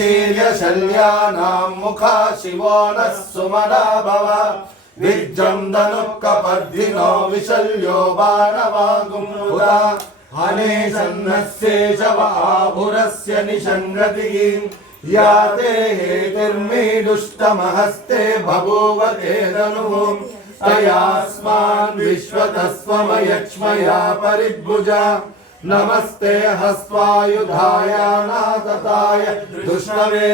शीर्यशल्यानां मुखा शिवो नः सुमना भव विज्जं धनुःकपर्धिनो विशल्यो बाणवागुमुदा हनेशन्नस्येशवाभुरस्य निषङ्गतिः या ते हेतिर्मीडुष्टमहस्ते बभूव ते धनुः तयास्मान् विश्वतस्वमयक्ष्मया परिभुजा नमस्ते हस्वायुधाय नातताय दुष्णवे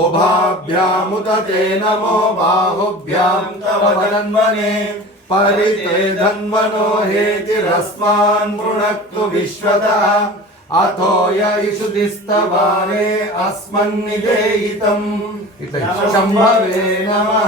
उभाभ्यामुत ते नमो बाहुभ्यां तव धन्वने परिते धन्वनो हेतिरस्मान् मृणक्तु विश्वतः अथो य इषुधिस्तवाने अस्मन्निदेहितम् शम्भवे नमः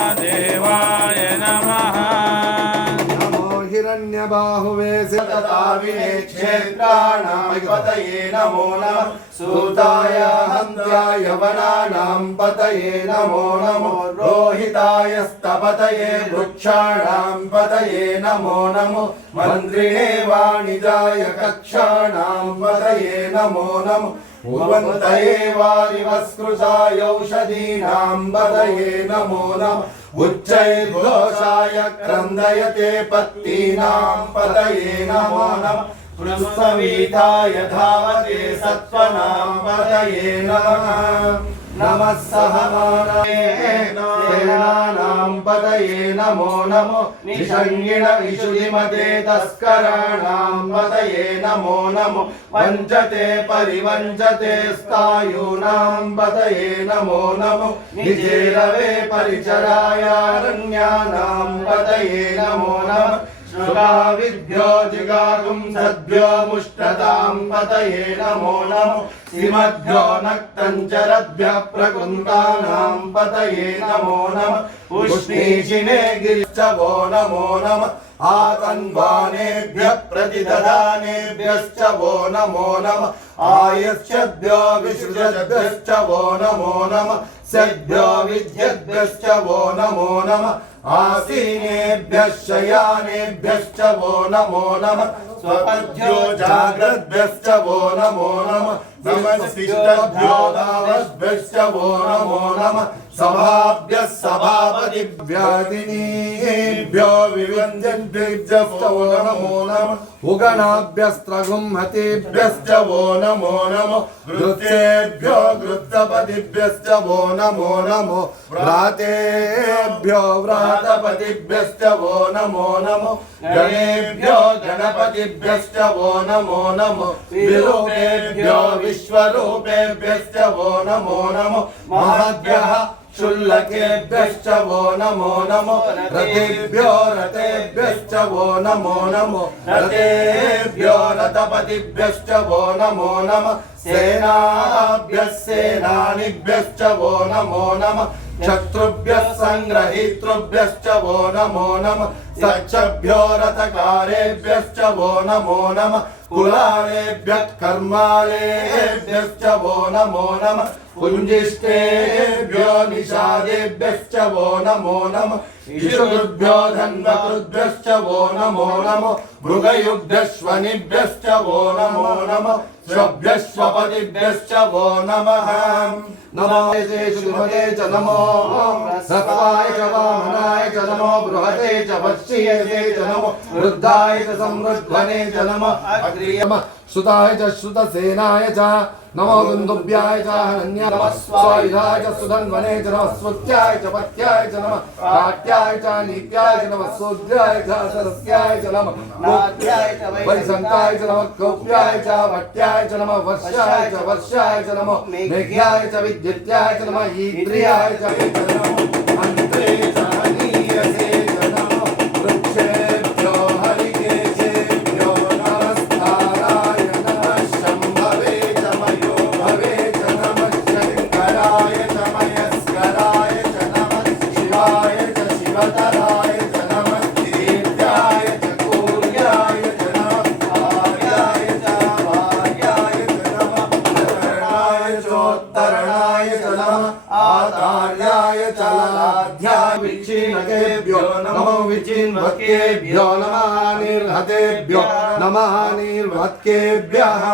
हिरण्यबाहुवे सतताविने क्षेत्राणां पतये नमो नमः सूताय हन्त्याय वनानां पतये नमो नमो रोहिताय स्तपतये वृक्षाणां पतये नमो नमो मन्त्रिणे वाणिजाय कक्षाणां पतये नमो नमो भुवन्तये वारिवस्कृतायौषधीनां पतये नमो नमः उच्चैर्घोषाय क्रन्दयते पत्तीनां पतये नमो नमः पृष्ठवीताय धावते सत्त्वनां पतये नमः नमः सहमानयेनानां पतये नमो नमो निषङ्गिण विशुलिमते तस्कराणां पतये नमो नमो वञ्चते परिवञ्चते स्थायूनां पतये नमो नमो निजेरवे परिचरायारण्यानां पतये नमो नमः श्रुताविद्यो जिगागुं सद्भ्यो मुष्टतां पतये नमो नमो श्रीमद्भ्यो नक्तञ्चरद्भ्यः प्रकुन्दानां पतये नमो नमः उष्णीशिने गिरिश्च वो नमो नमः आतन्वानेभ्यः प्रतिददानेभ्यश्च वो नमो नमः आयस्यभ्यो विसृजद्भ्यश्च वो नमो नमः सद्भ्यो विद्यद्भ्यश्च वो नमो नमः आसीनेभ्यः शयानेभ्यश्च वो नमो नमः स्वपद्भ्यो जाग्रद्भ्यश्च वो नमो नमः नमस्तिष्ठभ्यो दावद्भ्यश्च वो नमो नमः सभाभ्यः सभापतिभ्यादिनीभ्यो विवन्द्यभ्यश्च वो नमो नमः उगणाभ्यस्त्रगुंहतेभ्यश्च वो नमो नमो वृत्तेभ्यो वृत्तपतिभ्यश्च वो नमो नमो व्रातेभ्यो व्रातपतिभ्यश्च वो नमो नमो गणेभ्यो गणपतिभ्यश्च वो नमो नमो विरूपेभ्यो विश्वरूपेभ्यश्च वो नमो नमो महद्भ्यः शुल्लकेभ्यश्च वो नमो नमो रथेभ्यो रथेभ्यश्च वो नमो नमो रथेभ्यो रथपतिभ्यश्च वो नमो नमः सेनाभ्यः सेनानिभ्यश्च वो नमो नमः शत्रुभ्यः सङ्ग्रहीतृभ्यश्च वो नमो नमः सक्षभ्यो रथकारेभ्यश्च वो नमो नमः कुलालेभ्यः कर्मालेभ्यश्च वो नमो नमः। कुञ्जिष्टेभ्यो निषादेभ्यश्च वो नमो नमः। ईशुभ्यो धन्वकृभ्यश्च वो नमो नमो। मृगयुग्धश्वनिभ्यश्च वो नमो नमः। स्वभ्यश्वपतिभ्यश्च वो नमः। नमो श्रीमते च नमो। सत्वाय च वामनाय च नमो। बृहते च वत्स्ये च नमो। वृद्धाय च संवृद्धने च नमः। अग्रियम सुताय च श्रुतसेनाय च नमो दुन्दुभ्याय च हनन्या नमः स्वायुधाय च सुधन्वने च नमः स्वत्याय च पत्याय च नमः काट्याय च नीत्याय च नमः सूद्राय च सरस्याय च नमः नाट्याय च वैसन्ताय च नमः कौप्याय च भट्याय च नमः वर्षाय च वर्षाय च नमो मेघ्याय च विद्युत्याय च नमः ईन्द्रियाय च नमो अन्त्रे च विच्छिन्नकेभ्यो नमो विच्छिन्वत्केभ्यो नमः निर्हतेभ्यो नमः निर्वत्केभ्यः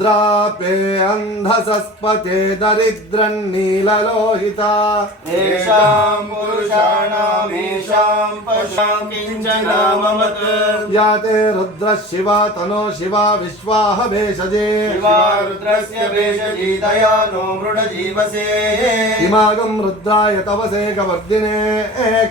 రుద్రాపే అంధసస్పతే దరిద్రన్నీలలోహిత యాతే రుద్ర శివ తనో శివ విశ్వాహ భేషజే. ఇమాగం రుద్రాయ తవసే కవర్దినే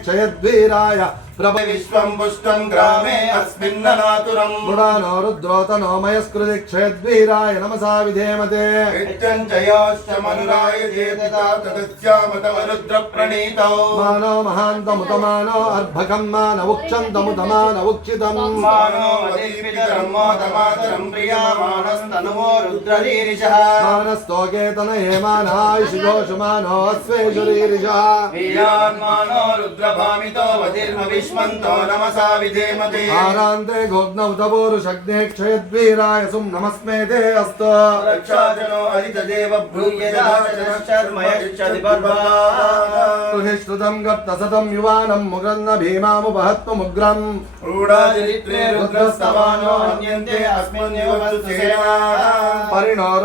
క్షయద్వీరాయ शिवा रुद्रस्य भेषजीतया नो मृडजीवसे इमागं रुद्राय तवसे कवर्दिने क्षयद्वीराय प्रभ विश्वं पुष्टं ग्रामे अस्मिन्ननातुरम् मृडानो रुद्रोतनो मयस्कृति क्षयद्वीराय नमसा विधेमते यच्चञ्चयोश्च मनुराय चेतता तदस्यामतवरुद्रप्रणीतौ मानो महान्तमुतमानो अर्भकं मानवुक्षन्तमुतमानवुक्षितम् मानो वदीपितरं मोदमातरं प्रियामाणस्तनुवो रुद्ररीरिषः मानस्तोकेतन हेमानायुषिघोषुमानो अश्वेषुरीरिषः वीरान्मानो रुद्रभामितो वधिर्मविष्मन्तो नमसा विधेमते आरान्ते गोग्नौतपूरुषग्ने क्षयद्वीराय सुं नमस्मे ते अस्तु रक्षाजनो हरितदेव भ्रूयदाशर्मयच्छति गप्तसतं युवानं भीमामुपहत्वमुग्रम् रूढाचरित्रे रुद्रस्तवानो अन्यन्ते अस्मिन्नेव परिणो